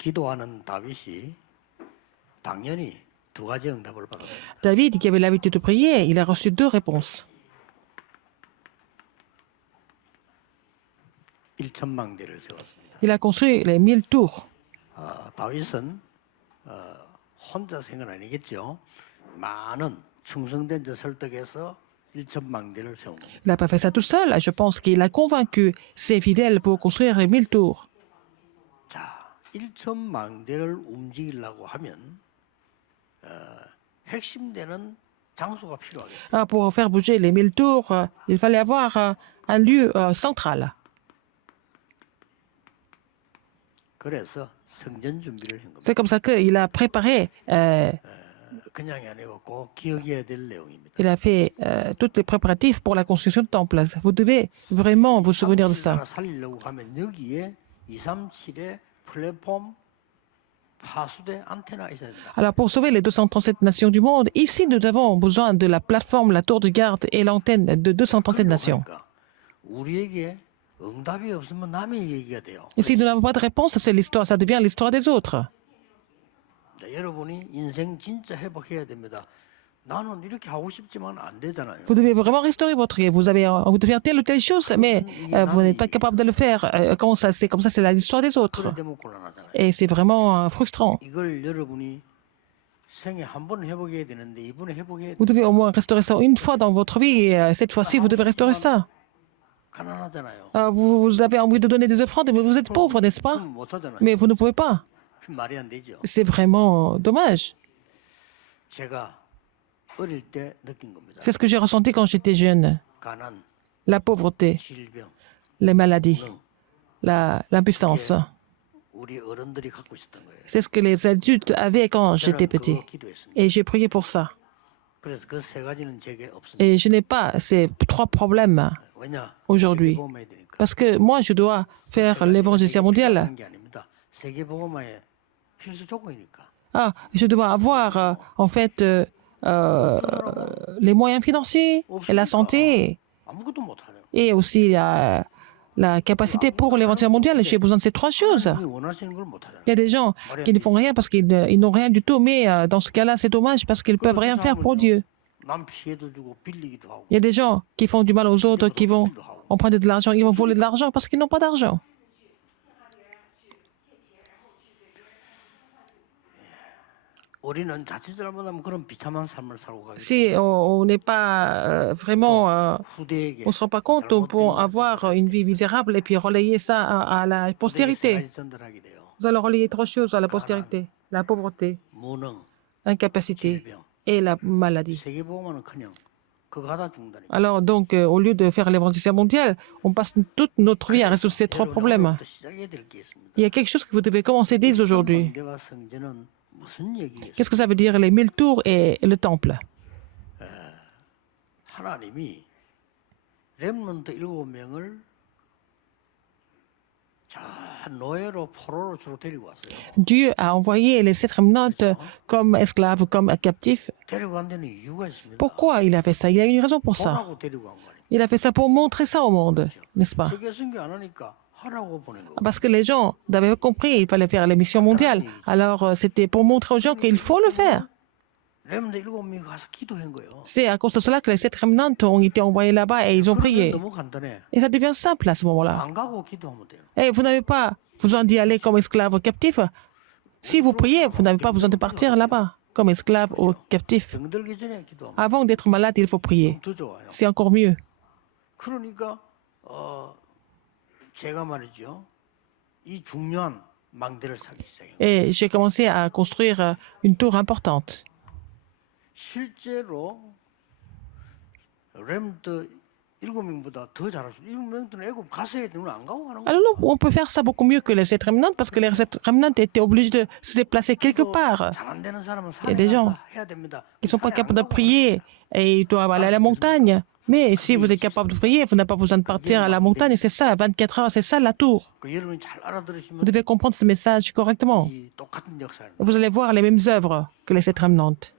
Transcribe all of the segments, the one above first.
기도하는 다윗이 당연히 두 가지 응답을 받았습니다. David, qui avait l'habitude de prier, il a reçu deux réponses. 1천망대를 세웠습니다. Il a construit les 1000 tours. 다윗은 혼자 생각은 아니겠죠. 많은 충성된 자 설득해서 1천망대를 세운 겁니다. Il n'a pas fait ça tout seul. Je pense qu'il a convaincu ses fidèles pour construire les 1000 tours. 자, 1천망대를 움직이려고 하면 핵심되는 장소가 필요하겠죠. Pour faire bouger les 1000 tours, il fallait avoir un lieu central. 그래서 성전 준비를 한 겁니다. C'est comme ça qu'il a préparé, 그냥이 아니고 꼭 기억해야 될 내용입니다. il a fait tous les préparatifs pour la construction du temple. Vous devez vraiment vous souvenir de ça. 하나 살리려고 하면 여기에 237의 플랫폼 파수대 안테나 있어야 된다. Alors, pour sauver les 237 nations du monde, ici, nous avons besoin de la plateforme, la tour de garde et l'antenne de 237 nations. 그러니까 우리에게 응답이 없으면 남의 얘기가 돼요. Et si nous n'avons pas de réponse, c'est l'histoire, ça devient l'histoire des autres. 자, 여러분이 인생 진짜 회복해야 됩니다. 나는 이렇게 하고 싶지만 안 되잖아요. Vous devez vraiment restaurer votre vie. Vous avez envie de faire telle ou telle chose, mais vous n'êtes pas capable de le faire. Comment ça, c'est comme ça, c'est l'histoire des autres. 그럴 때면 곤란하잖아요. Et c'est vraiment frustrant. 이걸 여러분이 생에 한 번 회복해야 되는데 이번에 회복해야 돼. Vous devez au moins restaurer ça une fois dans votre vie. Et cette fois-ci, vous devez restaurer ça. 가난하잖아요. Vous avez envie de donner des offrandes, mais vous êtes pauvre, n'est-ce pas? 그럼 못 하잖아요. Mais vous ne pouvez pas. 말이 안 되죠. C'est vraiment dommage. 제가 어릴 때 느낀 겁니다. C'est ce que j'ai ressenti quand j'étais jeune. 가난, La pauvreté, 질병, les maladies, l'impuissance. 우리 어른들이 갖고 있었던 거예요. C'est ce que les adultes avaient quand j'étais 저는 petit. 그거 기도했습니다. Et j'ai prié pour ça. 그래서 그 세 가지는 제게 없습니다. Et je n'ai pas ces trois problèmes 왜냐? aujourd'hui. 세계복음화해야 되니까. Parce que moi, je dois faire l'évangélisation mondiale. 하는 게 아닙니다. 세계복음화의 필수 조건이니까. Je dois avoir, en fait, les moyens financiers, et la santé, 아무것도 못 하네요. et aussi la capacité pour l'évangélisation mondiale. J'ai besoin de ces trois choses. 우리 원하시는 걸 못 하잖아요. Il y a des gens qui ne font rien parce qu'ils n'ont rien du tout, mais dans ce cas-là, c'est dommage parce qu'ils ne peuvent rien faire pour Dieu. 남 피해도 주고 빌리기도 하고. Il y a des gens qui font du mal aux autres, qui vont emprunter de l'argent, ils vont voler de l'argent parce qu'ils n'ont pas d'argent. 우리는 자칫 잘못하면 그런 비참한 삶을 살고 가게. Si on n'est pas vraiment, 후대에게 on ne se rend pas compte, on peut avoir une vie misérable et puis relayer ça à la 후대에게 세 postérité. 가지 전달하게 돼요. Vous allez relayer trois choses à la postérité. La pauvreté, 무능, l'incapacité et la maladie. 세계복음화는커녕 그거 하다 죽는다니까. Alors donc, au lieu de faire l'évangélisation mondiale, on passe toute notre vie à résoudre ces trois problèmes. 오늘부터 시작해야 될 게 있습니다. Il y a quelque chose que vous devez commencer dès aujourd'hui. 성대와 성전은 무슨 얘기겠어요? Qu'est-ce que ça veut dire, les 1000 tours et le temple? 하나님이 렘넌트 7명을 저 노예로 포로로 주로 데리고 왔어요. Dieu a envoyé les 7 remnantes comme esclaves, comme captifs. 데리고 간 데는 이유가 있습니다. Pourquoi il a fait ça? Il y a une raison pour ça. 보라고 데리고 간 거 아니에요. Il a fait ça pour montrer ça au monde, n'est-ce pas? 세계 선교 안 하니까 하라고 보낸 거. Parce que les gens n'avaient pas compris, il fallait faire la mission mondiale. Alors c'était pour montrer aux gens qu'il faut le faire. 렘넌트 7명이 가서 기도한 거예요. C'est à cause de cela que les 7 remnantes ont été envoyés là-bas et ils ont prié. 너무 간단해. Et ça devient simple à ce moment-là. 안 가고 기도하면 돼요. Et vous n'avez pas besoin d'y aller comme esclave ou captif. Si vous priez, vous n'avez pas besoin de partir là-bas comme esclave ou captif. 병들기 전에 기도하면 Avant d'être malade, il faut prier. 더 좋아요. C'est encore mieux. 그러니까 제가 말이죠. 이 중요한 망대를 쌓기 시작해요. Et j'ai commencé à construire une tour importante. 실제로 렘넌트 7명보다 더 잘할 수. 7명들은 애굽 가서 해야 되는 안 가고 하는 거예요. Alors non, on peut faire ça beaucoup mieux que les 7 remnantes parce que les 7 remnantes étaient obligés de se déplacer quelque part. 잘안 되는 사람은 Il y 산에 a des gens 가서 해야 됩니다. Ils ne sont pas 산에 안 capables de 가고 prier et ils doivent aller à la montagne. Mais si vous êtes capable de prier, vous n'avez pas besoin de partir à la montagne. Et c'est ça, 24 heures, c'est ça la tour. 그 여러분이 잘 알아들으시면 Vous devez comprendre ce message correctement. 이 똑같은 역사를 Vous allez voir les mêmes œuvres que les 7 remnantes.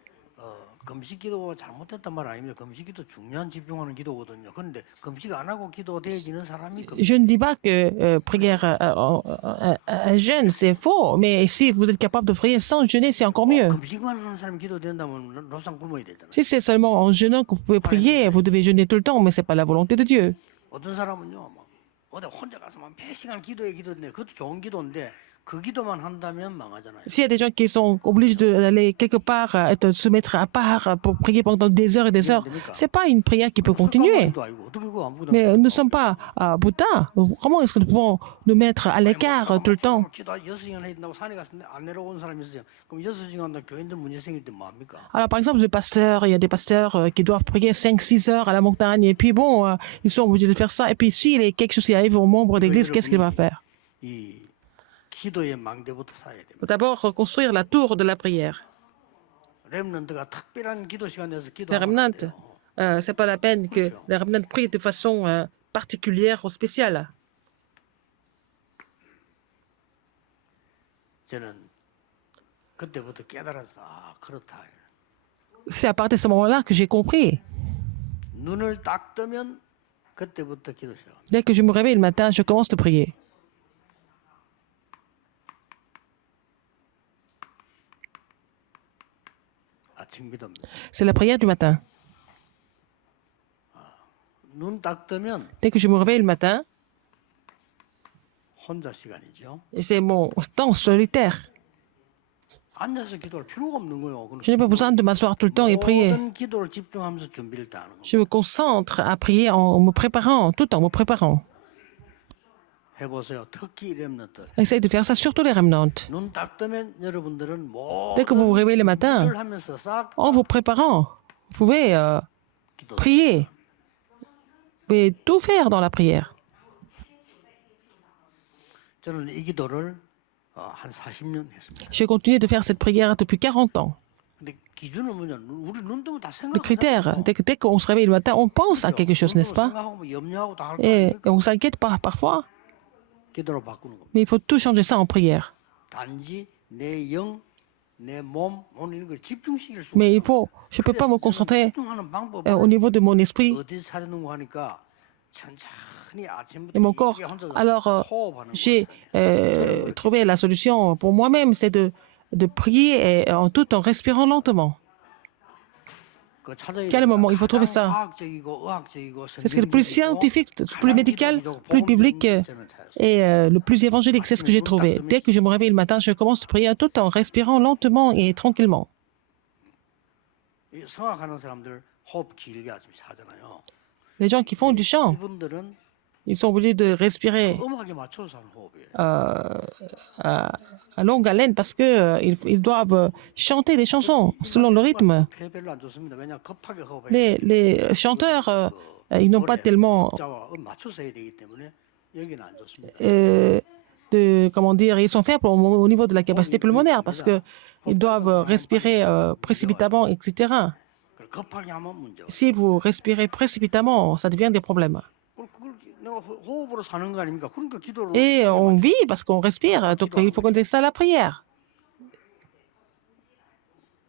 금식 기도가 잘못됐단 말 아닙니다. 금식 기도 중요한 집중하는 기도거든요. 그런데 금식 안 하고 기도되어지는 사람이 Je ne dis pas que prière à jeûne, c'est faux, mais si vous êtes capable de prier sans jeûner, c'est encore mieux. 금식만 하는 사람이 기도된다면 노상 굶어야 되잖아요. Si c'est seulement en jeûnant que vous pouvez prier, vous devez jeûner tout le temps, mais ce n'est pas la volonté de Dieu. 어떤 사람은요, 막 어디 혼자 가서 막 몇 시간 기도인데 그것도 좋은 기도인데 그 기도만 한다면 망하잖아요. S'il y a des gens qui sont obligés d'aller quelque part, de se mettre à part pour prier pendant des heures et des heures, c'est pas une prière qui peut continuer. 설교도 아니고 어떻게 그거 아무것도 Mais nous ne sommes pas Bouddha. Comment est-ce que nous pouvons nous mettre à l'écart tout le temps? 기도 6시간 해야 된다고 산에 가서 안 내려온 사람이 있어요. 그럼 6시간 다 교인들 문제 생길 때 뭐합니까? Alors, par exemple, il y a des pasteurs qui doivent prier 5-6 heures à la montagne, et puis bon, ils sont obligés de faire ça. Et puis, s'il y a quelque chose qui arrive aux membres d'église, qu'est-ce qu'il va faire? 이 기도의 망대부터 쌓아야 됩니다. Il faut d'abord reconstruire la tour de la prière. 렘넌트가 특별한 기도 시간에서 Les 기도하면 안 remnants, 돼요. c'est pas la peine que les remnants prient de façon particulière ou spéciale. 저는 그때부터 깨달아서 아 그렇다. C'est à partir de ce moment-là que j'ai compris. 눈을 딱 뜨면 그때부터 기도 시작. Dès que je me réveille le matin, je commence à prier. 아침 기도입니다. C'est la prière du matin. 눈 딱 뜨면 Dès que je me réveille le matin, 혼자 시간이죠. c'est mon temps solitaire. 앉아서 기도할 필요가 없는 거예요. Je n'ai pas besoin de m'asseoir tout le temps et prier. 모든 기도를 집중하면서 준비를 다 하는 거예요. Je me concentre à prier en me préparant, tout en me préparant. 해보세요. 특히 렘넌트. Essaye de faire ça, surtout les remnants. 눈 딱 뜨면 여러분들은 Dès que vous vous réveillez le matin, 기도를 하면서 싹 en vous préparant, vous pouvez 기도. prier. Vous pouvez tout faire dans la prière. 저는 이 기도를 한 40년 했습니다. J'ai continué de faire cette prière depuis 40 ans. 근데 기준은 뭐냐? 우리 눈 뜨면 다 Le critère, 생각하잖아요. dès qu'on se réveille le matin, on pense à quelque chose, n'est-ce pas? 생각하고 염려하고 다 할 거 Et 아닙니까? on s'inquiète parfois, 기도로 바꾸는 겁니다. mais il faut tout changer ça en prière. 단지 내 영, 내 몸, 오늘 이런 걸 집중시킬 수. Mais je ne peux pas me concentrer 집중하는 방법을 au niveau de mon esprit 어디서 찾는 거 하니까 천천히 아침부터 et mon corps. 이게 혼자 Alors, 호흡하는 j'ai 거잖아요. trouvé la solution pour moi-même, c'est de prier tout en respirant lentement. 그 찾아야 Quel moment il faut trouver 가장 ça? 과학적이고 의학적이고 C'est ce qui est le plus scientifique, le plus 가장 médical, 기독교적이고 plus 복음적인 biblique 저는 찾았어요. et le plus évangélique. C'est ce que j'ai trouvé. Dès que je me réveille le matin, je commence à prier tout en respirant lentement et tranquillement. 이 성악하는 사람들 호흡 길게 하잖아요. Les gens qui font du chant, 이분들은 ils sont obligés de respirer 음악에 맞춰서 하는 호흡이에요. à longue haleine parce qu'ils doivent chanter des chansons selon le rythme. 폐 별로 안 좋습니다. 왜냐 급하게 호흡해요. Les chanteurs, ils n'ont pas tellement 자와 맞춰서 해야 되기 때문에 여기는 안 좋습니다. comment dire, ils sont faibles au niveau de la capacité pulmonaire parce qu'ils doivent respirer précipitamment, etc. 그걸 급하게 하면 문제가. Si vous respirez précipitamment, ça devient des problèmes. 그걸 내가 호흡으로 사는 거 아닙니까? 그러니까 기도를 Et on vit parce qu'on respire, donc il faut connaître ça à la prière.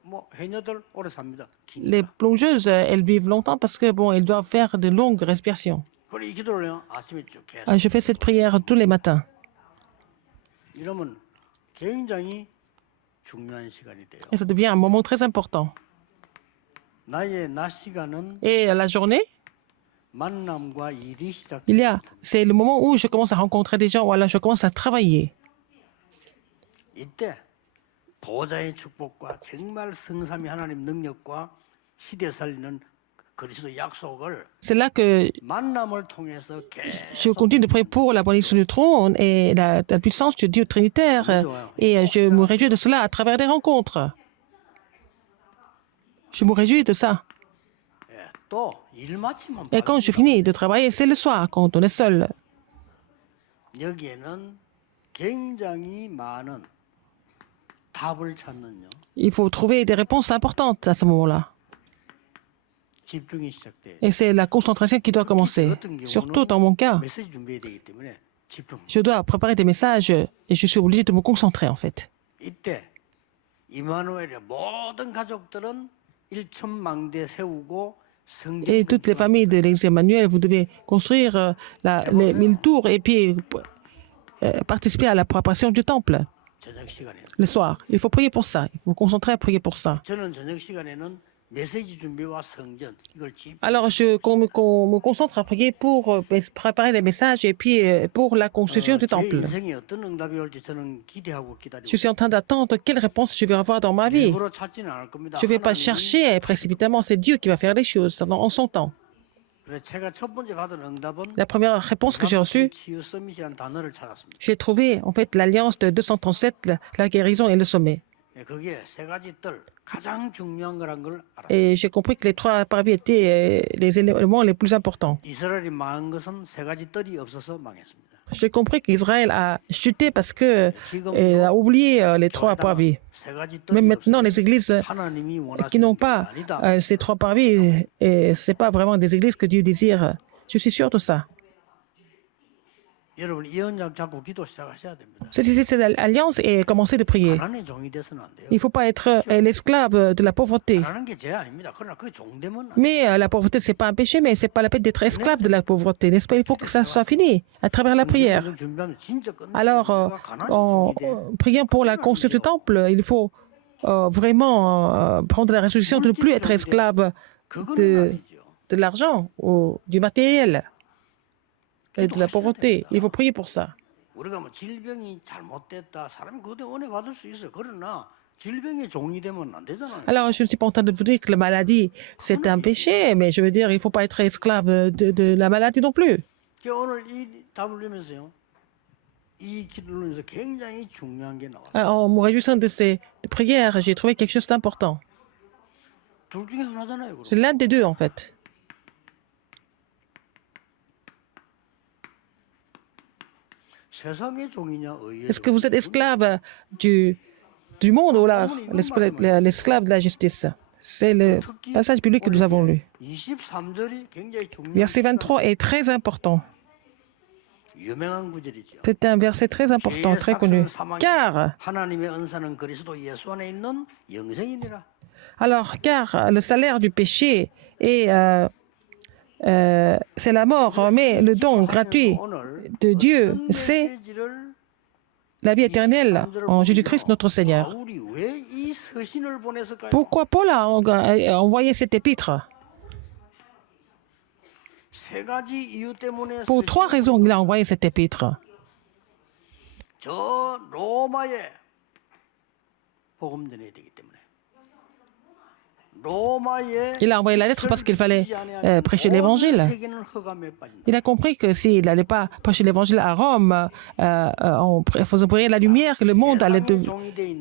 뭐 해녀들 오래 삽니다. Les plongeuses, elles vivent longtemps parce que bon, elles doivent faire de longues respirations. 그래 이 기도를요 아침에 쭉 계속 Je fais cette prière tous les matins. 이러면 굉장히 중요한 시간이 돼요. Et ça devient un moment très important. 나의 낮 시간은 Et la journée, 만남과 일이 시작. c'est le moment où je commence à rencontrer des gens, voilà, je commence à travailler. 이때 보좌의 축복과 정말 성삼위 하나님 능력과 시대 살리는 그리스도 약속을 C'est là que 만남을 통해서 je 계속 continue de prier pour l'abolition du trône et la puissance du Dieu trinitaire. Et je me réjouis de cela à travers des rencontres. Je me réjouis de ça. 또 일 마치면 Et quand je finis de travailler, c'est le soir, quand on est seul. 여기에는 굉장히 많은 답을 찾는요 Il faut trouver des réponses importantes à ce moment-là. 집중이 시작돼요. Et c'est la concentration qui doit commencer. Surtout dans mon cas, 메시지 준비해야 되기 때문에 집중. je dois préparer des messages et je suis obligé de me concentrer en fait. 이때 이마누엘의 모든 가족들은 일천망대 세우고 Et toutes les familles de l'Église Emmanuel, vous devez construire les 1000 tours et puis participer à la préparation du temple 저녁 시간에 le soir. Il faut prier pour ça. Il faut vous concentrer à prier pour ça. 저는 저녁 시간에는 메시지 준비와 성전 이걸 집 Alors, qu'on me concentre à prier pour préparer les messages et puis pour la construction du 제 temple. 인생에 어떤 응답이 올지 저는 기대하고 기다리고 Je suis en train d'attendre quelle réponse je vais avoir dans ma vie. 일부러 찾지는 않을 겁니다. Je ne vais pas 하나님이 chercher précipitamment. C'est Dieu qui va faire les choses en son temps. 그래 제가 첫 번째 받은 응답은 La première réponse que j'ai reçue, 치유 서밋이라는 단어를 찾았습니다. j'ai trouvé en fait l'alliance de 237, la guérison et le sommet. 예, 거기에 세 가지 뜰 가장 중요한 거란 걸 알았어요. Et j'ai compris que les trois parvis étaient les éléments les plus importants. 이스라엘이 망한 것은 세 가지 뜰이 없어서 망했습니다. J'ai compris qu'Israël a chuté parce que elle a oublié les trois parvis. 세 가지 Même 뜰이 maintenant, 없어서 les églises 하나님이 qui n'ont 원하시는 게 pas 아니다. ces trois parvis, c'est pas vraiment des églises que Dieu désire. Je suis sûr de ça. 여러분 이 언약 잡고 기도 시작하셔야 됩니다. Saisissez cette alliance et commencez de prier. 가난의 종이 돼서는 안 돼요. Il ne faut pas être l'esclave de la pauvreté. 가난한 게 죄 아닙니다. 그러나 그 종되면 안 돼요. Mais la pauvreté, ce n'est pas un péché, mais ce n'est pas la peine d'être esclave de la pauvreté, n'est-ce pas? Il faut que ça soit fini à travers la prière. 준비하면 진짜 끝나요. Alors, 내가 가난의 en 종이 돼. priant pour la construction du temple, il faut vraiment prendre la résolution de ne plus être esclave 그거는 아니죠. de l'argent ou du matériel et de la pauvreté. Il faut prier pour ça. 우리가 뭐 질병이 잘못됐다. 사람이 그때 은혜 받을 수 있어요. 그러나 질병의 종이 되면 안 되잖아요. Alors, je ne suis pas en train de vous dire que la maladie, c'est un péché, mais je veux dire, il ne faut pas être esclave de la maladie non plus. 그러니까 오늘 이 답을 내면서요. 이 기도를 내면서 굉장히 중요한 게 나와요. En me réjouissant de ces prières, j'ai trouvé quelque chose d'important. 둘 중에 하나잖아요. 그럼. C'est l'un des deux, en fait. 세상의 종이냐 의의 Est-ce que vous êtes esclave du monde ou l'esclave de la justice? C'est le passage biblique que nous avons lu. 23절이 굉장히 중요한 Verset 23 est très important. 유명한 구절이죠. C'est un verset très important, très connu. Car, 하나님의 은사는 그리스도 예수 안에 있는 영생이니라. car le salaire du péché est, c'est la mort, mais le don gratuit de Dieu, c'est la vie éternelle en Jésus-Christ notre Seigneur. 바울이 왜 이 서신을 보냈을까요? Pourquoi Paul a envoyé cet épître? 세 가지 이유 때문에 Pour trois raisons, il a envoyé cet épître. 저 로마에 복음 전해야 되기 때문에. 로마에 Il a envoyé la lettre parce qu'il fallait prêcher l'évangile. 세계는 흑암에 빠진다. Il a compris que s'il n'allait pas prêcher l'évangile à Rome, en faisant briller la lumière, que le monde allait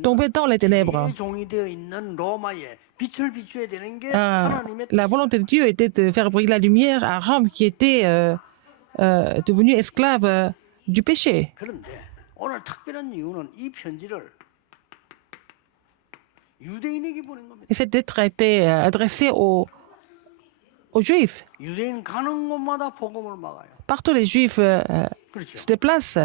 tomber dans les ténèbres. 이 종이 되어 있는 로마에 빛을 비춰야 되는 게 하나님의 La volonté de Dieu était de faire briller la lumière à Rome qui était devenu esclave du péché. 그런데 오늘 특별한 이유는 이 편지를 유대인에게 보낸 겁니다. Et cette lettre a été adressée aux Juifs. 유대인 가는 곳마다 복음을 막아요. Partout, les Juifs 그렇죠. se déplacent,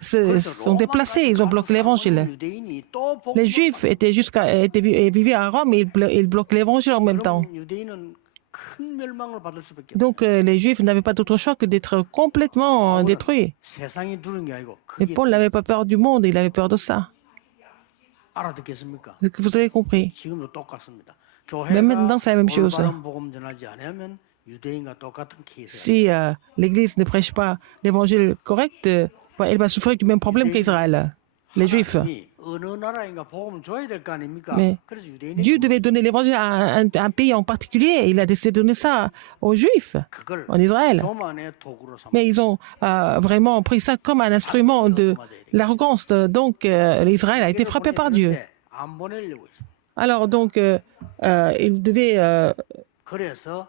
sont déplacés, ils ont bloqué l'évangile. 유대인이 또 복음을 Les Juifs vivaient à Rome et ils bloquaient l'évangile en même temps. 그러면 유대인은 큰 멸망을 받을 수밖에 없어요. Donc les Juifs n'avaient pas d'autre choix que d'être complètement détruits. 세상이 두는 게 아니고 Et 그게 Paul n'avait pas peur du monde, il avait peur de ça. 알아듣겠습니까? Est-ce que vous avez compris? 지금도 똑같습니다. Mais maintenant, c'est la même chose. 올바른 복음 전하지 않으면 유대인과 똑같은 케이스예요. Si l'Église ne prêche pas l'évangile correct, elle va souffrir du même problème qu'Israël, les Juifs. 하나님이 어느 나라인가 복음을 줘야 될 거 아닙니까? Mais 그래서 유대인이 Dieu devait donner l'évangile à un pays en particulier. Il a décidé de donner ça aux Juifs 그걸 en Israël. 교만의 도구로 삼아. Mais ils ont vraiment pris ça comme un instrument de l'arrogance. Donc l'Israël a été frappé par Dieu. 안 보내려고 했어요. Alors donc, il devait 그래서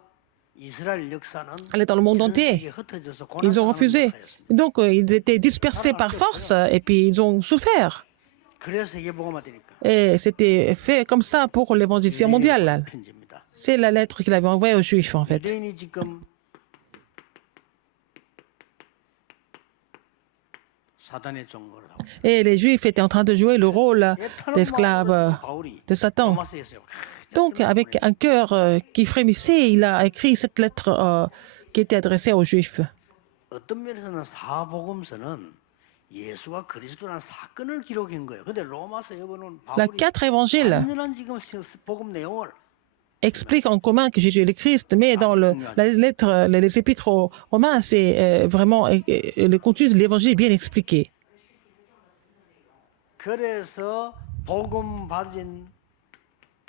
이스라엘 역사는 aller dans le monde 전 entier. 세계에 흩어져서 Ils ont 고난당하는 refusé. 역사였습니다. Donc, ils étaient dispersés par force et puis ils ont souffert. 그래서 세계복음화 되니까 Et c'était fait comme ça pour l'évangile mondial. 편지입니다. C'est la lettre qu'il avait envoyée aux Juifs, en fait. 유대인이 지금 사단의 종을 하고 Et les Juifs étaient en train de jouer le rôle 애타는 d'esclaves 마음으로 바울이 de Satan. 토마스에서요. Donc, avec un cœur qui frémissait, il a écrit cette lettre qui était adressée aux Juifs. 어떤 면에서는 사복음서는 예수가 그리스도라는 사건을 기록한 거예요. 근데 로마서 여보는 Les 바울이 4 évangiles 완전한 지금 복음 내용을 expliquent en commun que Jésus est le Christ, mais dans la lettre, les épîtres aux Romains, c'est vraiment le contenu de l'évangile est bien expliqué. 그래서 복음 받은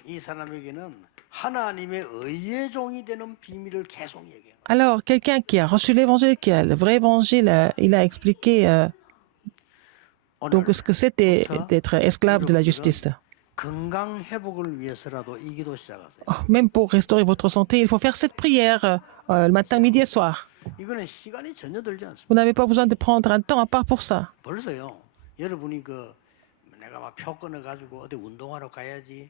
이 사람에게는 하나님의 의의 종이 되는 비밀을 계속 얘기해요. Alors, quelqu'un qui a reçu l'évangile, qui a le vrai évangile, il a expliqué donc ce que c'était d'être esclave de la justice. 건강 회복을 위해서라도 이 기도 시작하세요. Même pour restaurer votre santé, il faut faire cette prière le matin, midi et soir. 이거는 시간이 전혀 들지 않습니다. Vous n'avez pas besoin de prendre un temps à part pour ça. 벌써요. 여러분이 내가 막 표 끊어 가지고 어디 운동하러 가야지.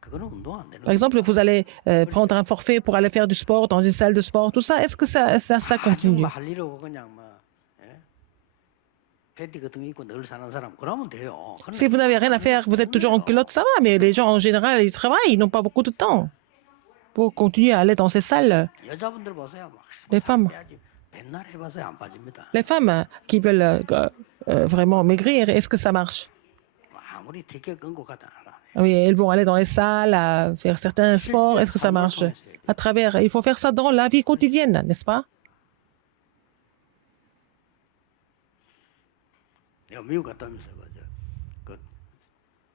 그거는 운동 안 되는 Par exemple, vous allez prendre un forfait pour aller faire du sport dans une salle de sport, tout ça, est-ce que ça continue? 할 일 없고 그냥 패티 같은 거 입고 늘 사는 사람 그러면 돼요. Si vous n'avez rien à faire, vous êtes toujours en culotte, ça va, mais les gens en général, ils travaillent, ils n'ont pas beaucoup de temps pour continuer à aller dans ces salles. 여자분들 보세요. Les femmes. 해야지. 맨날 해봐서야 안 빠집니다. Les femmes qui veulent vraiment maigrir, est-ce que ça marche? 아무리 티켓 끊고 가다 알아. Oui, elles vont aller dans les salles, à faire certains sports, est-ce que ça marche? À travers, il faut faire ça dans la vie quotidienne, n'est-ce pas? 내가 미국 갔다 오면서 그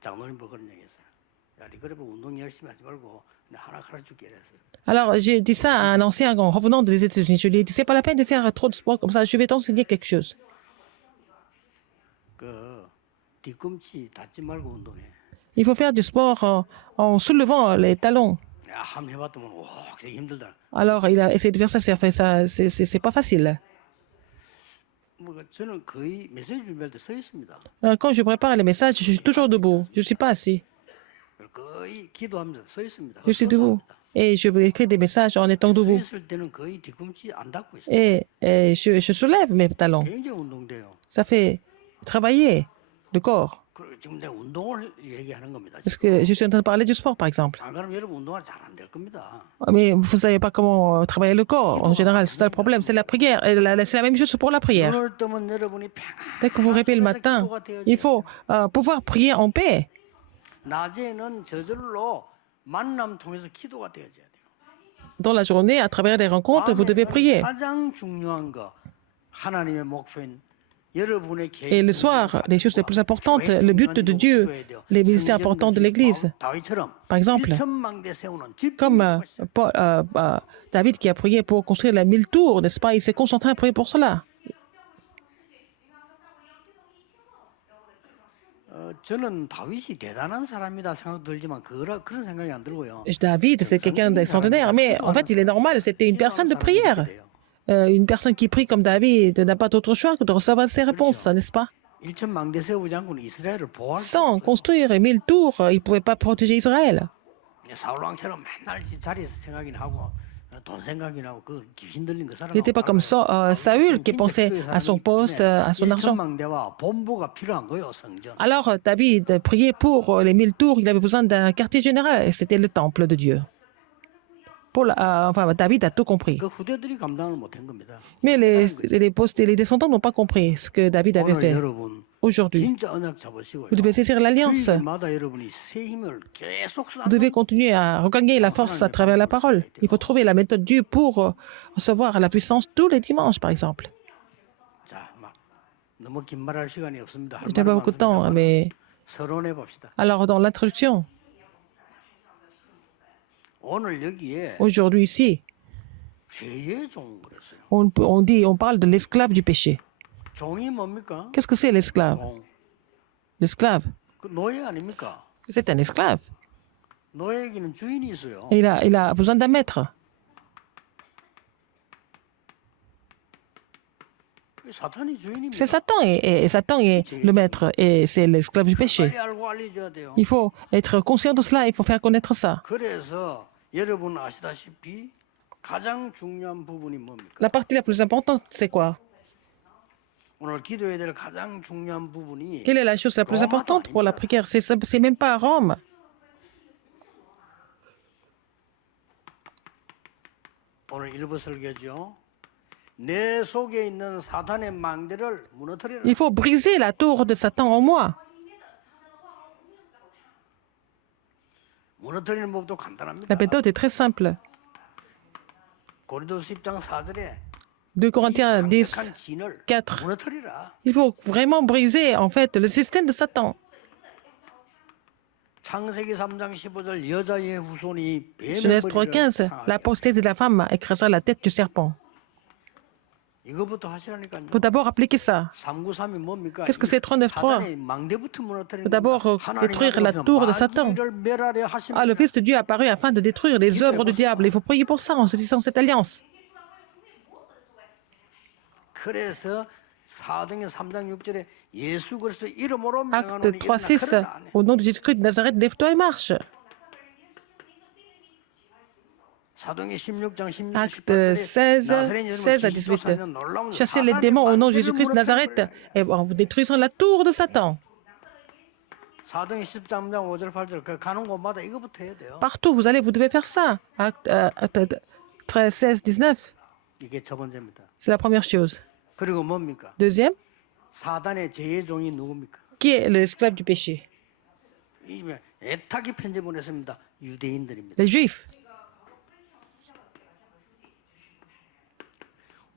장로님 보고 그런 얘기했어요. 야, 니 그래 운동 열심히 하지 말고 내가 하나 가르쳐줄게 이랬어요. Alors, j'ai dit ça à un ancien en revenant des États-Unis. Je lui ai dit, c'est pas la peine de faire trop de sport comme ça, je vais t'enseigner quelque chose. 그 뒤꿈치 닿지 말고 운동해. Il faut faire du sport en soulevant les talons. 야, 한번 해봤더만 와, 되게 힘들다. Alors, il a essayé de faire ça, c'est pas facile. 저는 거의 메시지 준비할 때 서 있습니다. Quand je prépare les messages, je suis toujours debout. Je ne suis pas assis. 거의 기도하면서 서 있습니다. Je suis debout. Et je écris des messages en étant 서 debout. 있을 때는 거의 뒤꿈치 안 닿고 있어요. Et je soulève mes talons. 굉장히 운동돼요. Ça fait travailler le corps. 지금 내가 운동을 얘기하는 겁니다. Parce que je suis en train de parler du sport, par exemple. 안 그러면 여러분 운동을 잘 안 될 겁니다. Mais vous ne savez pas comment travailler le corps. En général, c'est ça le problème. C'est la prière. Et c'est la même chose pour la prière. 눈을 뜨면 여러분이 평안. Dès que vous rêvez le matin, il faut pouvoir prier en paix. 낮에는 저절로 만남 통해서 기도가 되어져야 돼요. Dans la journée, à travers les rencontres, vous devez prier. 가장 중요한 거 하나님의 목표인 여러분의 Et le soir, les choses les plus importantes, le but de Dieu, les ministères importants de l'Église. Par exemple, comme David qui a prié pour construire la 1000 tours, n'est-ce pas? Il s'est concentré à prier pour cela. 저는 다윗이 대단한 사람이다 생각 들지만 그런 생각이 안 들고요. David, c'est quelqu'un d'extraordinaire, mais en fait, il est normal, c'était une personne de prière. Une personne qui prie comme David n'a pas d'autre choix que de recevoir ses réponses, n'est-ce pas? 일천망대 세우지 않고는 이스라엘을 보호할 수 Sans construire 1000 tours, il ne pouvait pas protéger Israël. 사울 왕처럼 맨날 지 자리에서 생각이나 하고 돈 생각이나 하고 그 귀신 들린 그 사람. Il n'était pas comme Saül qui pensait à son poste, à son argent. 일천망대와 본부가 필요한 거예요, 성전. Alors David priait pour les 1000 tours, il avait besoin d'un quartier général, et c'était le temple de Dieu. Enfin, David a tout compris. 그 후대들이 감당을 못한 겁니다. Mais les postes et les descendants n'ont pas compris ce que David avait 오늘 fait. 여러분 Aujourd'hui, 진짜 언약 잡으시고요. vous devez saisir l'alliance. 주일마다 여러분이 새 힘을 계속 Vous devez continuer à regagner la force à travers la parole. Il faut trouver la méthode Dieu pour recevoir la puissance tous les dimanches, par exemple. 자, 막 너무 긴 말할 시간이 없습니다. 할 Je n'ai pas 말은 beaucoup de temps, 많습니다만 mais 서론해 봅시다. alors dans l'introduction, 오늘 여기에 aujourd'hui ici, 죄의 종 그랬어요. on parle de l'esclave du péché. 종이 뭡니까? Qu'est-ce que c'est l'esclave? 종. L'esclave, 그 노예 아닙니까? c'est un esclave. 노예에게는 주인이 있어요. Et il a besoin d'un maître. 사탄이 주인입니다. C'est Satan et Satan est le maître et c'est l'esclave du péché. 빨리 알고 알려줘야 돼요. Il faut être conscient de cela, il faut faire connaître ça. 그래서 여러분 아시다시피 가장 중요한 부분이 뭡니까? La partie la plus importante, c'est quoi? 오늘 기도해야 될 가장 중요한 부분이 Quelle est la chose la plus importante pour la prière? C'est même pas à Rome. 오늘 일부 설교죠. 내 속에 있는 사탄의 망대를 무너뜨리라. Il faut briser la tour de Satan en moi. 무너뜨리는 법도 간단합니다. La méthode est très simple. 고린도서 10장 4절에 2 Corinthiens 10, 강력한 진을 4. 무너뜨리라. Il faut vraiment briser, en fait, le système de Satan. 창세기 3장 15절 여자의 후손이 뱀의 Genèse 머리를 3.15, 상하게. la postérité de la femme écrasera la tête du serpent. 이거부터 하시라니까요. Il faut d'abord appliquer ça. 393이 뭡니까? Qu'est-ce que c'est 39.3? 사단의 망대부터 무너뜨리는 Faut d'abord 겁니다. détruire la 하나님 tour de 앞에서 Satan. 마귀를 멸하려 하십니다. Ah, le Fils de Dieu est apparu afin de détruire les œuvres du diable. Il faut prier pour ça en saisissant cette alliance. 그래서 사도행 3장 6절에 예수 그리스도 이름으로 Acte 명하노니 3, 6. 일어나 그러라. Au nom de Jésus-Christ de Nazareth, lève-toi et marche. 사도행 16장 16, Acte 16, 16 à 18. Chassez les démons au nom de Jésus-Christ de Nazareth et en vous détruisant la tour de Satan. 사도행 13장 5절 8절 그 가는 곳마다 이거부터 해야 돼요. Partout, vous allez, vous devez faire ça. Acte 13, 16, 19. 이게 첫 번째입니다. C'est la première chose. 그리고 뭡니까? Deuxième, 사단의 제의 종이 누굽니까? qui est l'esclave du péché? 이 애타게 편지 보냈습니다. 유대인들입니다. Les Juifs.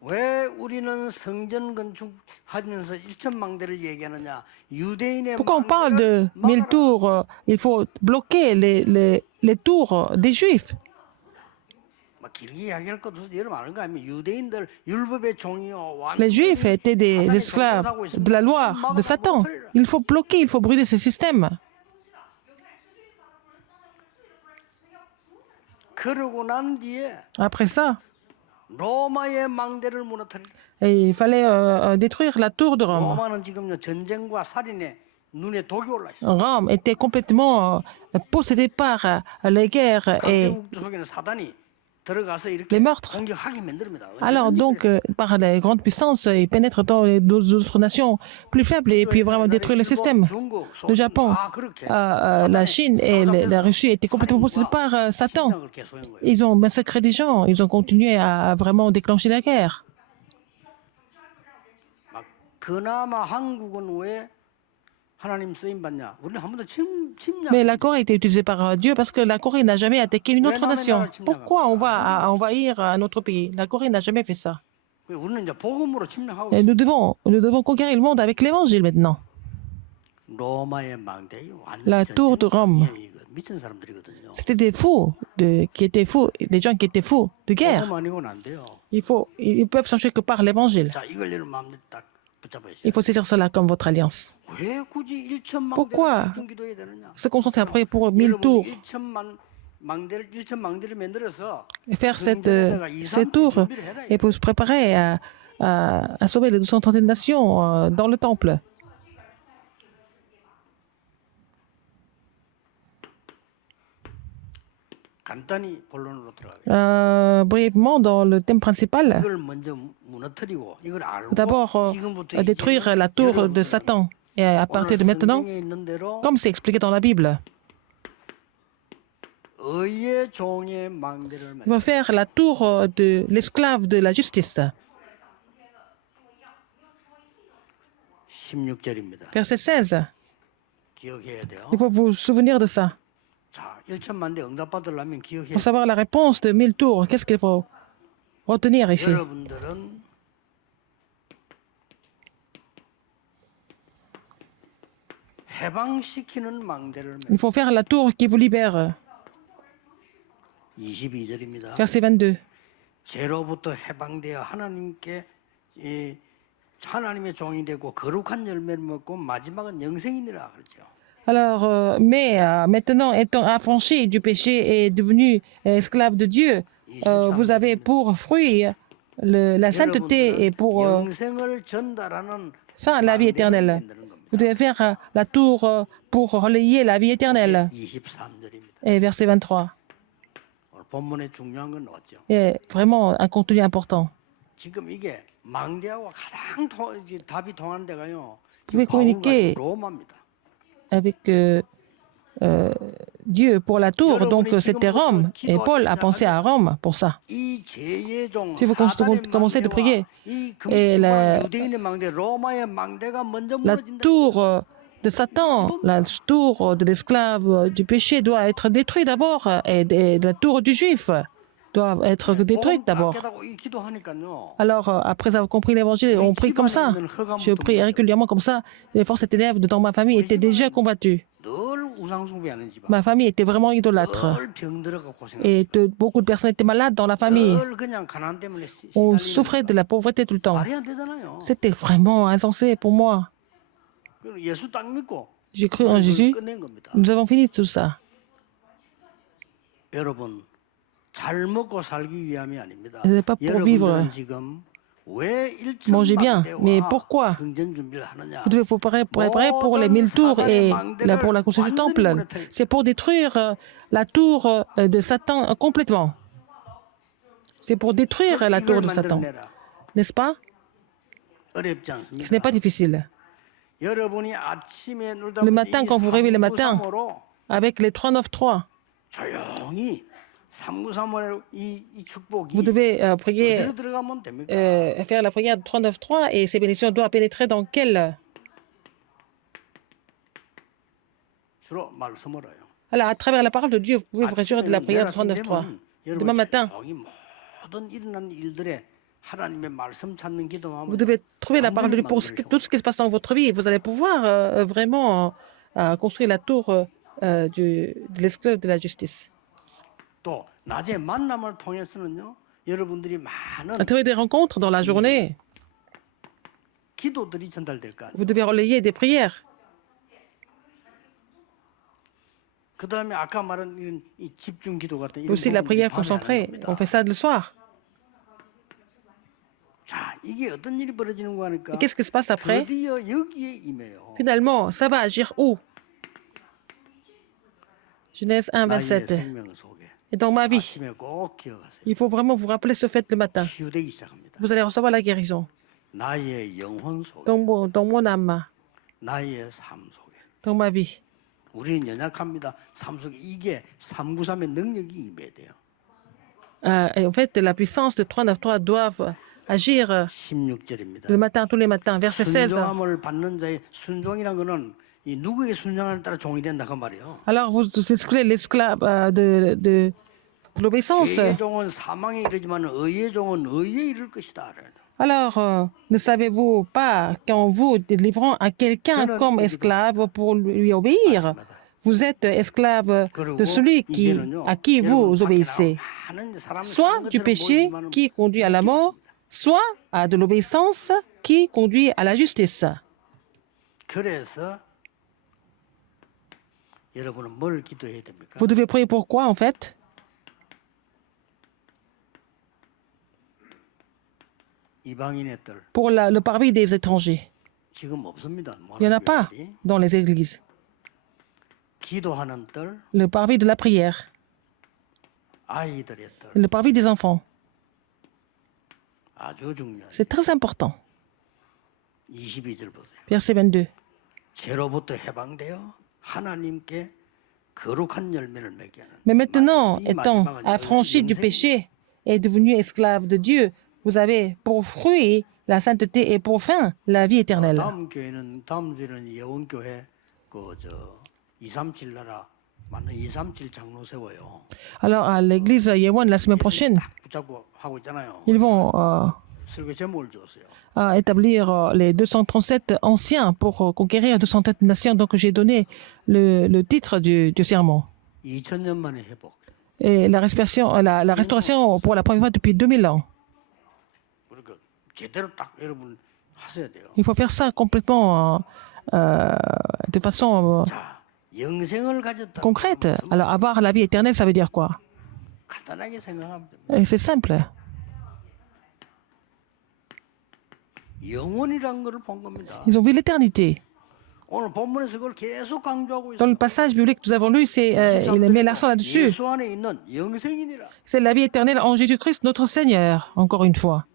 왜 우리는 성전 건축하면서 1천망대를 얘기하느냐? 유대인의 Pourquoi on parle de 망대를 1000 막아라. tours? Il faut bloquer les tours des Juifs. 막 길게 이야기할 것도 없어. 여러분 아는 거 아니면 유대인들 율법의 종이요. Les Juifs étaient des esclaves de la loi de Satan. Il faut bloquer, il faut briser ce système. 그러고 난 뒤에 Après ça, 로마의 망대를 무너뜨리. il fallait détruire la tour de Rome. 로마는 지금요 전쟁과 살인에 눈에 독이 올라 있어. Rome était complètement possédée par les guerres et 강대국도 속에는 사단이 들어가서 이렇게 les meurtres. 공격하게 만듭니다. Alors donc, par les grandes puissances, ils pénètrent dans les autres nations plus faibles et puis vraiment détruire le système. Le Japon, la Chine et la Russie étaient complètement possédés par Satan. Ils ont massacré des gens, ils ont continué à vraiment déclencher la guerre. 그나마 한국은 왜 하나님 쓰임 받냐? 우리는 한 번도 침략. Mais la Corée a été utilisée par Dieu parce que la Corée n'a jamais attaqué une autre nation. Pourquoi on va envahir un autre pays? La Corée n'a jamais fait ça. 우리는 이제 복음으로 침략하고 Et 있어. nous devons conquérir le monde avec l'évangile maintenant. 로마의 망대 완전 La tour de Rome. 미친 사람들이거든요. C'était des fous, qui étaient fous, des gens qui étaient fous de guerre. 복음 아니고는 안 돼요. Ils peuvent changer que par l'évangile. 자, 이걸 여러분 마음에 딱 붙잡으셔야 Il faut saisir cela comme votre alliance. 왜 굳이 1천망대를 Pourquoi 집중 기도해야 되느냐? Se concentrer à prier pour 1000 tours. 1천망대를 만들어서 Et faire 성전에다가 ces tours 준비를 해라. et pour se préparer à sauver les 230 nations dans le temple. 간단히 본론으로 들어가겠습니다. Brièvement, dans le thème principal, 이걸 먼저 무너뜨리고 이걸 알고 d'abord 지금부터 détruire la tour de Satan. Et à partir de maintenant, 성경에 있는 대로 comme c'est expliqué dans la Bible, 의의 종의 망대를 il va faire la tour de l'esclave de la justice. 16절입니다. Verset 16. 기억해야 돼요. Il faut vous souvenir de ça. 자, 1천만대 응답받으려면 기억해야 Pour 돼요. savoir la réponse de 1000 tours, qu'est-ce qu'il faut retenir ici? 여러분들은 해방시키는 망대를 Il faut faire la tour qui vous libère. 22절입니다. Verset 22. 죄로부터 해방되어 하나님께 하나님의 종이 되고 거룩한 열매를 먹고 마지막은 영생이니라 그러죠. Alors, mais maintenant, étant affranchi du péché et devenu esclave de Dieu, vous avez pour fruit la sainteté et pour 영생을 전달하는 fin la vie éternelle. 만드는 겁니다. Vous devez faire la tour pour relayer la vie éternelle. 23절입니다. Et verset 23. 오늘 본문에 중요한 건 왔죠. Et vraiment un contenu important. 지금 이게 망대하고 가장 답이 통하는 데가요. 왜 지금 바울과 communiquer? 로마입니다. Avec Dieu pour la tour, donc c'était Rome. Et Paul a pensé à Rome pour ça. Si vous commencez de prier, et la tour de Satan, la tour de l'esclave du péché doit être détruite d'abord, et la tour du juif doit être détruite d'abord. Alors, après avoir compris l'évangile, on prie comme ça. Je prie régulièrement comme ça. Les forces ténèbres dans ma famille étaient déjà combattues. Ma famille était vraiment idolâtre. Et beaucoup de personnes étaient malades dans la famille. On souffrait de la pauvreté tout le temps. C'était vraiment insensé pour moi. J'ai cru en Jésus. Nous avons fini tout ça. Ce n'est pas pour vivre, manger bien. Mais pourquoi? Vous devez vous préparer pour les 1000 tours et pour la construction du temple. C'est pour détruire la tour de Satan complètement. C'est pour détruire la tour de Satan. N'est-ce pas? Ce n'est pas difficile. Le matin, quand vous rêvez le matin, avec les 393, vous devez prier, faire la prière de 393 et ces bénédictions doivent pénétrer dans quel? Alors, à travers la parole de Dieu, vous pouvez vous rassurer de la prière de 393. Demain matin, vous devez trouver la parole de Dieu pour tout ce qui se passe dans votre vie et vous allez pouvoir vraiment construire la tour de l'esclave de la justice. À travers des rencontres dans la journée, vous devez relayer des prières. Aussi la prière concentrée, on fait ça le soir. Et qu'est-ce qui se passe après? Finalement, ça va agir où? Genèse 1, 27. Et dans ma vie, il faut vraiment vous rappeler ce fait le matin. Vous allez recevoir la guérison dans mon âme, dans ma vie. Et en fait, la puissance de 393 doivent agir le matin, tous les matins. Verset 16. Alors, vous excluez l'esclave de l'obéissance. Alors, ne savez-vous pas qu'en vous délivrant à quelqu'un comme esclave pour lui obéir, vous êtes esclave de celui à qui vous obéissez, soit du péché qui conduit à la mort, soit à de l'obéissance qui conduit à la justice. Vous devez prier pour quoi, en fait? Pour le parvis des étrangers. Il n'y en a pas dans les églises. Le parvis de la prière. Le parvis des enfants. C'est très important. Verset 22. Mais maintenant, étant affranchi du péché et devenu esclave de Dieu, vous avez pour fruit la sainteté et pour fin la vie éternelle. Alors, à l'église Yewon, la semaine prochaine, ils vont établir les 237 anciens pour conquérir 237 nations. Donc, j'ai donné le titre du sermon. Et la restauration pour la première fois depuis 2000 ans. Il faut faire ça complètement de façon concrète. Alors, avoir la vie éternelle, ça veut dire quoi? C'est simple. Ils ont vu l'éternité. Dans le passage biblique que nous avons lu, il met l'accent là-dessus. C'est la vie éternelle en Jésus-Christ, notre Seigneur, encore une fois.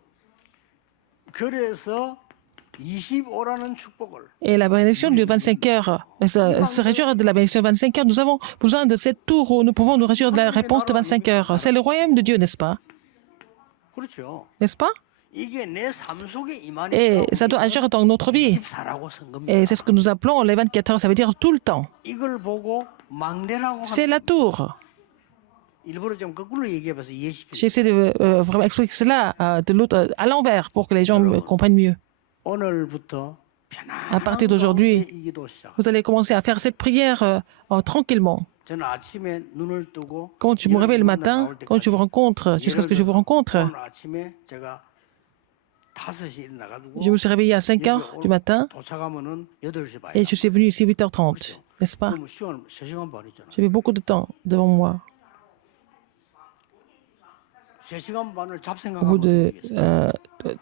25라는 축복을 Et la bénédiction de 25 heures, se réjouir de la bénédiction de 25 heures, nous avons besoin de cette tour où nous pouvons nous réjouir de la réponse de 25 heures. C'est le royaume de Dieu, n'est-ce pas? 그렇죠. N'est-ce pas? 이게 내 삶 속에 임하니까 Et ça doit agir dans notre vie. 24라고 쓴 겁니다. Et c'est ce que nous appelons les 24 heures, ça veut dire tout le temps. 이걸 보고 망대라고 C'est la tour. 일부러 좀 거꾸로 얘기해봐서 이해시키죠. J'essaie de vraiment expliquer cela de l'autre, à l'envers pour que les gens me comprennent mieux. 오늘부터 À partir 편안한 d'aujourd'hui, 마음에 이 기도 시작. vous allez commencer à faire cette prière tranquillement. 저는 아침에 눈을 뜨고 Quand je me réveille le matin, quand je vous rencontre, jusqu'à ce que je vous rencontre, 오늘 아침에 제가 5시에 일어나가지고 je me suis réveillé à 5 heures du matin 도착하면은 8시 반에 et je suis venu ici 8h30, n'est-ce pas? 그러면 시간 3시간 반이잖아. J'avais beaucoup de temps devant moi. 3시간 반을 Au bout 잡생각하면 de, 되겠어요.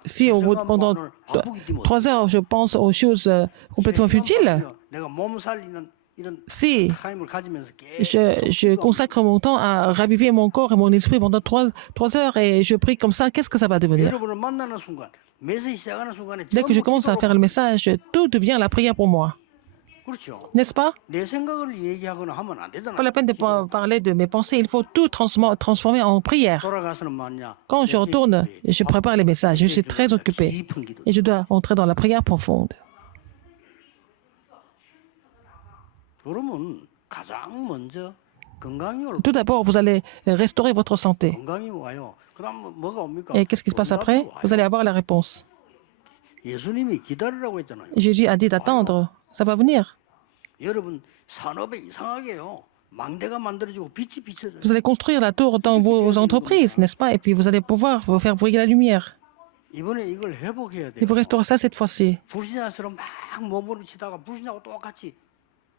si au bout de, pendant 3 heures, je pense aux choses complètement futiles, 내가 몸 살리는 이런 si 타임을 가지면서 계속 je consacre mon temps à raviver mon corps et mon esprit pendant 3 heures et je prie comme ça, qu'est-ce que ça va devenir? 여러분을 만나는 순간, 메시지 시작하는 순간에 Dès que je commence à faire le message, tout devient la prière pour moi. 그렇죠. N'est-ce pas? 내 생각을 얘기하거나 하면 안 되잖아. Pas la peine de parler de mes pensées, il faut tout transformer en prière. 돌아가서는 뭐냐? Quand je retourne, je prépare les messages, je suis très occupé et je dois entrer dans la prière profonde. 그러면 가장 먼저 건강이 올 Tout d'abord, vous allez restaurer votre santé. 건강이 와요. 그럼 뭐가 옵니까? Et qu'est-ce qui se passe après? Vous allez avoir la réponse. 예수님이 기다리라고 했잖아요. Jésus a dit d'attendre, ça va venir. 여러분 산업에 이상하게요. 망대가 만들어지고 빛이 비춰져요. Vous allez construire la tour dans vos entreprises, n'est-ce pas? Et puis vous allez pouvoir vous faire briller la lumière. 이번에 이걸 회복해야 돼요. Il faut restaurer ça cette fois-ci. 불신자처럼 막 몸부림치다가 불신자하고 똑같이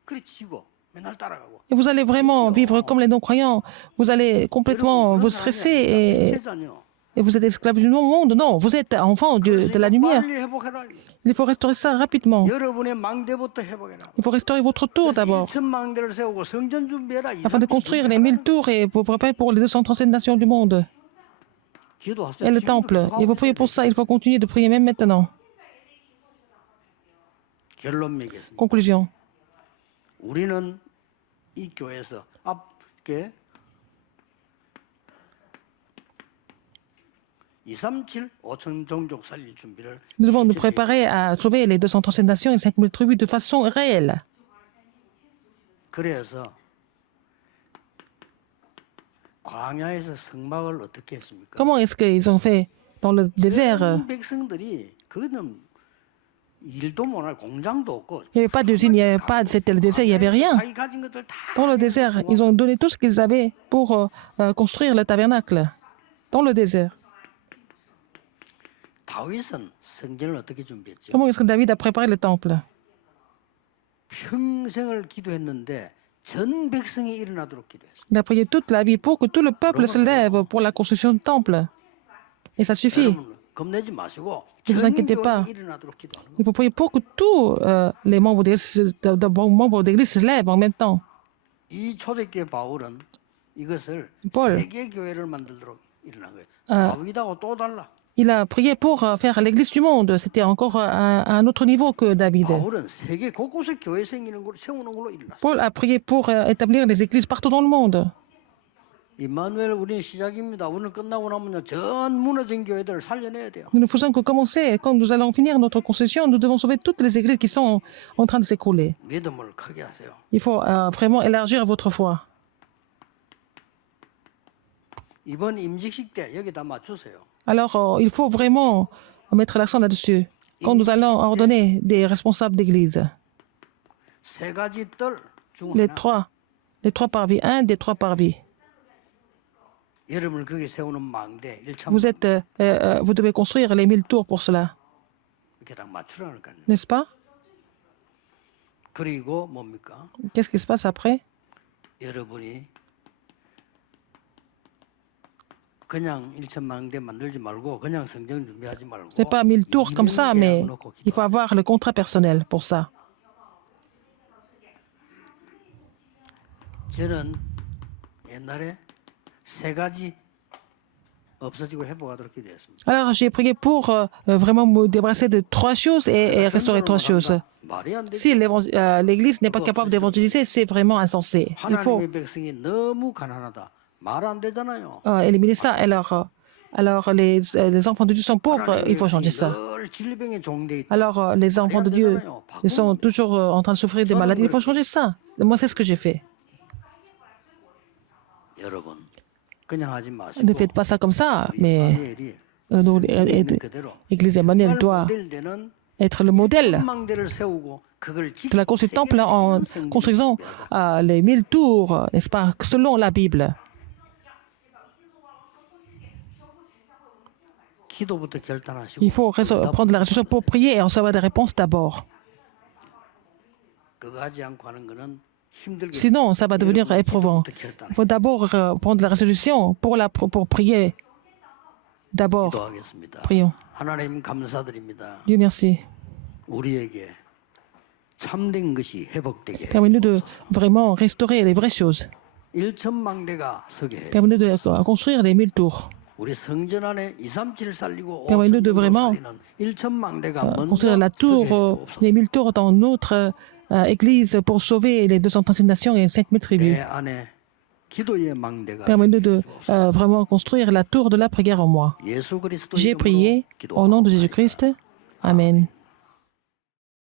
그리 치고 맨날 따라가고. Et vous allez vraiment vivre comme les non-croyants. Vous allez complètement vous stresser et vous êtes esclave du monde. Non, vous êtes enfant de la lumière. 빨리 회복해라. Il faut restaurer ça rapidement. 여러분의 망대부터 회복해라. Il faut restaurer votre tour d'abord, 1천 망대를 세우고 성전 준비해라. afin de construire les 1000 tours et pour préparer pour les 237 nations du monde. Et le temple. Il faut prier pour ça. Il faut continuer de prier même maintenant. 결론 맺겠습니다. Conclusion. 우리는 이 교회에서 앞에 237 5천 종족 살릴 준비를 Nous devons nous préparer à sauver les 237 nations et 5000 tribus de façon réelle. 그래서 광야에서 성막을 어떻게 했습니까? Comment est-ce qu'ils ont fait dans le désert? 전 백성들이 그거는 일도 못할 공장도 없고 Il n'y avait pas d'usine, il n'y avait pas, c'était le désert, il n'y avait rien. 자기 가진 것들 다 Dans le désert, ils ont donné tout ce qu'ils avaient pour construire le tabernacle. Dans le désert. 다윗은 성전을 어떻게 준비했죠? Comment est-ce que David a préparé le temple? 평생을 기도했는데 전 백성이 일어나도록 기도했어요. Il a prié toute la vie pour que tout le peuple se lève pour la construction du temple. Et ça suffit. 여러분 겁내지 마시고 Ne vous 전 inquiétez pas. 교회가 일어나도록 기도하는 거예요. Il faut prier pour que tous les membres d'église se lèvent en même temps. 이 초대교회 바울은 이것을 Paul. 세계 교회를 만들도록 일어난 거예요. 아. 다윗하고 또 달라. Il a prié pour faire l'église du monde. C'était encore à un autre niveau que David. 바울은 세계 곳곳에 교회 생기는 걸 세우는 걸로 일어났어요. Paul a prié pour établir les églises partout dans le monde. 임마누엘 우리는 시작입니다. 우리는 끝나고 나면요 전 무너진 교회들을 살려내야 돼요. Nous ne faisons que commencer. Quand nous allons finir notre concession, nous devons sauver toutes les églises qui sont en train de s'écrouler. 믿음을 크게 하세요. Il faut vraiment élargir votre foi. 이번 임직식 때 여기다 맞추세요. Alors, il faut vraiment mettre l'accent là-dessus. Quand nous allons ordonner des responsables d'église, 세 가지 뜰중 les 하나. trois parvis, un des trois parvis. 여러분을 거기 세우는 망대 1차 Vous devez construire les 1000 tours pour cela, 이렇게 딱 맞추라니까요. n'est-ce pas? 그리고 뭡니까? Qu'est-ce qui se passe après? 여러분이 그냥 1천 망대 만들지 말고 그냥 성전 준비하지 말고 Ce n'est pas 1000 tours comme ça, 이민을 mais 계약놓고 il faut avoir le contrat personnel pour ça. 저는 옛날에 세 가지 없어지고 회복하도록 기도했습니다. Alors, j'ai prié pour vraiment me débarrasser de trois choses et restaurer trois choses. 말이 안 되죠. Si l'Église n'est pas capable d'évangéliser, c'est vraiment insensé. Il faut 하나님의 백성이 너무 가난하다. 말 안 되잖아요. éliminer ça. Alors les enfants de Dieu sont pauvres, il faut changer ça. 늘 질병에 종돼 있다. Alors, les enfants de Dieu ils sont toujours en train de souffrir des maladies. Il faut changer ça. Moi, c'est ce que j'ai fait. 여러분, 그냥 하지 마시고 Ne faites pas ça comme ça, mais 마누엘이 l'Église Emmanuel doit 모델되는 être le modèle 망대를 세우고 그걸 de la construction du temple en construisant les 1000 tours, n'est-ce pas, selon la Bible. 기도부터 결단하시고 Il faut prendre la résolution pour prier et recevoir des réponses d'abord. 그거 하지 않고 하는 거는 힘들게. Sinon, ça va devenir éprouvant. Il faut d'abord prendre la résolution pour prier. D'abord, 기도하겠습니다. prions. 하나님 감사드립니다. Dieu merci. 우리에게 참된 것이 회복되게. Permets-nous de vraiment restaurer les vraies choses. 1천망대가 서게 해. Permets-nous de construire les 1000 tours. 우리 성전 안에 237 살리고 Permets-nous de 5천 vraiment 살리는 1천망대가 construire la tour, les 1000 tours dans notre église pour sauver les 236 nations et 5000 tribus. 내 안에 기도의 망대가 Permets-nous de vraiment construire la tour de la prière en moi. 예수 그리스도 J'ai 이름으로 prié au nom de Jésus-Christ. Amen.